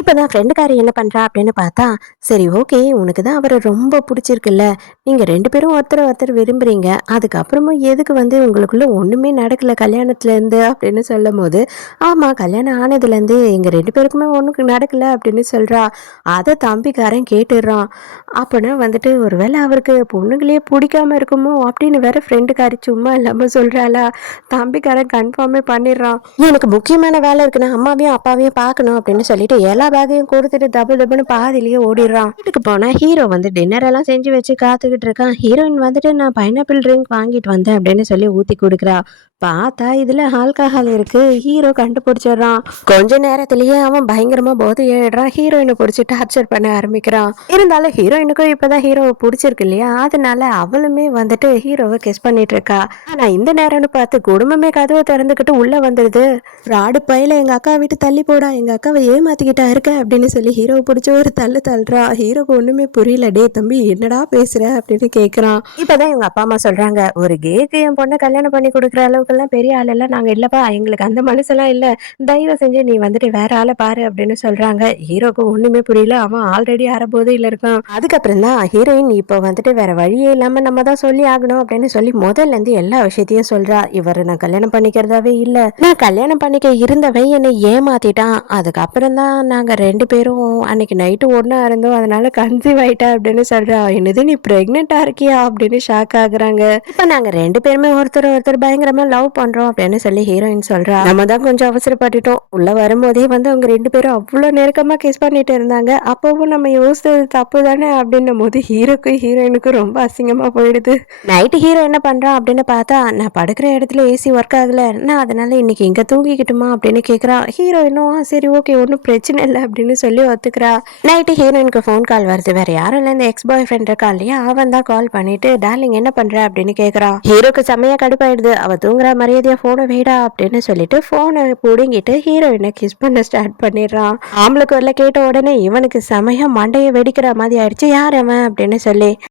இப்பதான் ஃப்ரெண்டுக்காரி என்ன பண்றா அப்படின்னு பார்த்தா, சரி ஓகே உனக்கு தான் அவர ரொம்ப புடிச்சிருக்குல்ல. நீங்க 2 பேரும் ஒருத்தர ஒருத்தர் விரும்புறீங்க. அதுக்கப்புறமும் எதுக்கு உங்களுக்குள்ள ஒண்ணுமே நடக்கல கல்யாணத்துலேருந்து அப்படின்னு சொல்லும்போது, ஆமா கல்யாணம் ஆனதுலேருந்து எங்க 2 பேருக்குமே ஒண்ணும் நடக்கல அப்படின்னு சொல்றா. அத தம்பிக்காரன் கேட்டுடுறான். அப்பன்னா ஒரு வேளை அவருக்கு பொண்ணுங்களயே புடிக்காம இருக்குமோ அப்படின்னு வேற ஃப்ரெண்டுக்காரி சும்மா இல்லாம சொல்றாளா. தம்பிக்காரன் கன்ஃபார்மே பண்ணிடுறான். எனக்கு முக்கியமான வேலை இருக்கு. நான் அம்மாவையும் அப்பாவையும் பார்க்கணும் அப்படின்னு சொல்லிட்டு எல்லா பேக்கையும் கொடுத்துட்டு தபு தபுன்னு பாதியிலேயே ஓடிடுறான். வீட்டுக்கு போனா ஹீரோ டின்னர் எல்லாம் செஞ்சு வச்சு காத்துக்கிட்டு இருக்கான். ஹீரோயின் நான் பைனாப்பிள் ட்ரிங்க் வாங்கிட்டு வந்தேன் அப்படின்னு சொல்லி ஊத்தி கொடுக்குறா. பார்த்தா இதுல ஆல்கஹால் இருக்கு. ஹீரோ கண்டுபிடிச்சிடுறான். கொஞ்ச நேரத்திலேயே அவன் பயங்கரமா போதை ஏறிடுறான். ஹீரோயினை பிடிச்சி டார்ச்சர் பண்ண ஆரம்பிக்கிறான். இருந்தாலும் ஹீரோயினுக்கும் இப்பதான் ஹீரோவை பிடிச்சிருக்கு இல்லையா, அதனால அவளுமே ஹீரோவை கிஸ் பண்ணிட்டு இருக்கா. ஆனா இந்த நேரம்னு பார்த்து குடும்பமே கதவை திறந்துக்கிட்டு உள்ள வந்துடுது. ராடு பையில எங்க அக்கா விட்டு தள்ளி போடா, எங்க அக்காவை ஏமாத்திக்கிட்டா இருக்க அப்படின்னு சொல்லி ஹீரோவை பிடிச்ச ஒரு தள்ளு தள்ளுறா. ஹீரோக்கு ஒண்ணுமே புரியல. டே தம்பி என்னடா பேசுற அப்படின்னு கேக்குறான். இப்பதான் இவங்க அப்பா அம்மா சொல்றாங்க, ஒரு கேக்கு என் பொண்ணை கல்யாணம் பண்ணி கொடுக்குற அளவுக்குலாம் பெரிய ஆள் எல்லாம் நாங்க இல்லப்பா, எங்களுக்கு அந்த மனசெல்லாம் இல்ல, தயவு செஞ்சு நீ வேற ஆளை பாரு அப்படின்னு சொல்றாங்க. ஹீரோக்கு ஒண்ணுமே புரியல. அவன் ஆல்ரெடி அரை போதையில இருக்கான். அதுக்கப்புறம் தான் ஹீரோயின் இப்போ வேற வழியே இல்லாம நம்ம தான் சொல்லி ஆகணும் அப்படின்னு சொல்லி முதல்ல இருந்து எல்லா விஷயத்தையும் சொல்றா. இவரை நான் கல்யாணம் பண்ணிக்கிறதாவே இல்ல, நான் கல்யாணம் பண்ணிக்க இருந்தவன் என்னை ஏமாத்திட்டான். அதுக்கப்புறம் தான் நாங்க 2 பேரும் அன்னைக்கு நைட்டு ஒண்ணா இருந்தோம், அதனால கன்சீவ் ஆயிட்டா அப்படின்னு சொல்றா. என்னது நீ பிரெக்னெண்டா இருக்கியா அப்படின்னு ஷாக் ஆகுறாங்க. இப்ப நாங்க 2 பேருமே ஒருத்தர் ஒருத்தர் பயங்கரமா லவ் பண்றோம் அப்படின்னு சொல்லி ஹீரோயின் சொல்றா. நம்ம தான் கொஞ்சம் அவசரப்பட்டுட்டோம். உள்ள வரும்போதே அவங்க 2 பேரும் அவ்வளவு நெருக்கமா கிஸ் பண்ணிட்டு இருந்தாங்க. அப்பவும் நம்ம யோசிச்சது தப்பு தானே அப்படின்னும் போது ஹீரோக்கும் ஹீரோயினுக்கும் ரொம்ப அசிங்கமா போயிடுது. நைட்டு ஹீரோ என்ன பண்றான் அப்படின்னு பார்த்தா, நான் படுக்கிற இடத்துல ஏசி ஒர்க் ஆகல, நான் அதனால இன்னைக்கு இங்க தூங்கிக்கிட்டுமா அப்படின்னு கேக்குறான். ஹீரோயினும் சரி ஓகே ஒன்றும் பிரச்சனை இல்லை அப்படின்னு சொல்லி ஒத்துக்கிறா. நைட்டு ஹீரோயினுக்கு ஃபோன் கால் வருது. வேற யாரும் இல்லை, இந்த எக்ஸ் பாய் ஃப்ரெண்ட் இருக்கா இல்லையா, அவன் தான் கால் பண்ணிட்டு டார்லிங் என்ன பண்ற அப்படின்னு கேக்குறான். ஹீரோக்கு செம்மையா கடுப்பாயிடுது. அவ தூங்குற மரியாதையா போனை வேடா அப்படின்னு சொல்லிட்டு போனை புடுங்கிட்டு ஹீரோயினை கிஸ் பண்ண ஸ்டார்ட் பண்ணிடுறான். ஆம்பளை குரல கேட்ட உடனே இவனுக்கு செமையா மண்டையை வெடிக்கிற மாதிரி ஆயிடுச்சு. யார் அவன் அப்படின்னு சொல்லி